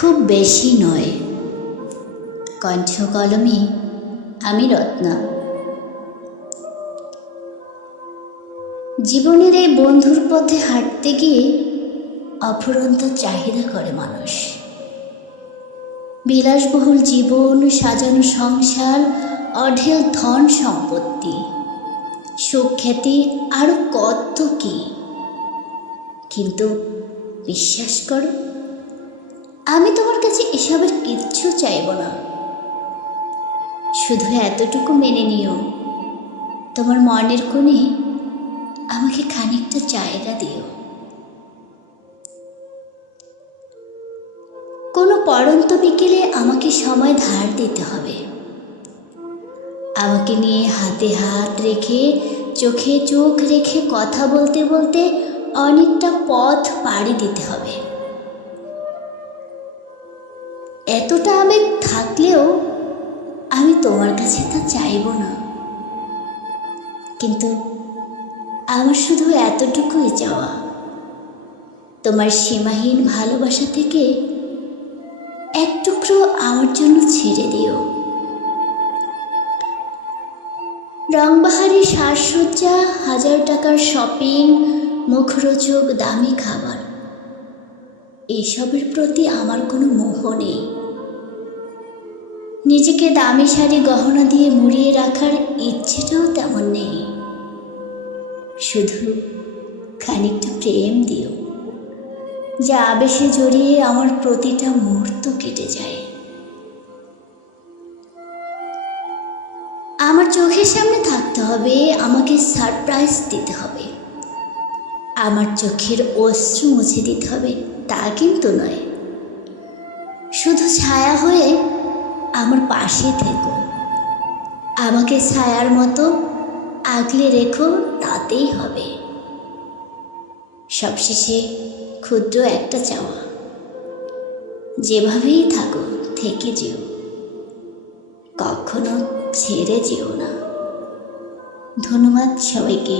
খুব বেশি নয়। কণ্ঠ কলমে আমি রত্না। জীবনের এই বন্ধুর পথে হাঁটতে গিয়ে অফুরন্ত চাহিদা করে মানুষ। বিলাসবহুল জীবন, সাজানো সংসার, অঢেল ধন সম্পত্তি, সুখ্যাতি, আরও কত কি। কিন্তু বিশ্বাস করো, আমি তোমার কাছে এসবের কিচ্ছু চাইব না। শুধু এতটুকু মেনে নিও, তোমার মনের কোণে আমাকে খানিকটা জায়গা দিও। কোনো পড়ন্ত বিকেলে আমাকে সময় ধার দিতে হবে। আমাকে নিয়ে হাতে হাত রেখে, চোখে চোখ রেখে কথা বলতে বলতে অনেকটা পথ পাড়ি দিতে হবে। এতটা আবেগ থাকলেও আমি তোমার কাছে তা চাইব না। কিন্তু আমার শুধু এতটুকুই চাওয়া, তোমার সীমাহীন ভালোবাসা থেকে এক টুকরো আমার জন্য ছেড়ে দিও। রংবাহারি সাজসজ্জা, 1000 টাকার শপিং, মুখরোচক দামি খাবার, এসবের প্রতি আমার কোনো মোহ নেই। নিজেকে দামি শাড়ি গহনা দিয়ে মুড়িয়ে রাখার ইচ্ছেটাও তেমন নেই। শুধু খানিকটা প্রেম দিও, যা আবেশে জড়িয়ে আমার প্রতিটা মুহূর্ত কেটে যায়। আমার চোখের সামনে থাকতে হবে, আমাকে সারপ্রাইজ দিতে হবে। আমার চোখের অশ্রু মুছে দিতে হবে তা কিন্তু নয়। শুধু ছায়া হয়ে আমার পাশে থেকো, আমাকে ছায়ার মতো আগলে রেখো, তাতেই হবে। সবশেষে ক্ষুদ্র একটা চাওয়া, যেভাবেই থাকো থেকে যেও, কখনো ছেড়ে যেও না। ধন্যবাদ সবাইকে।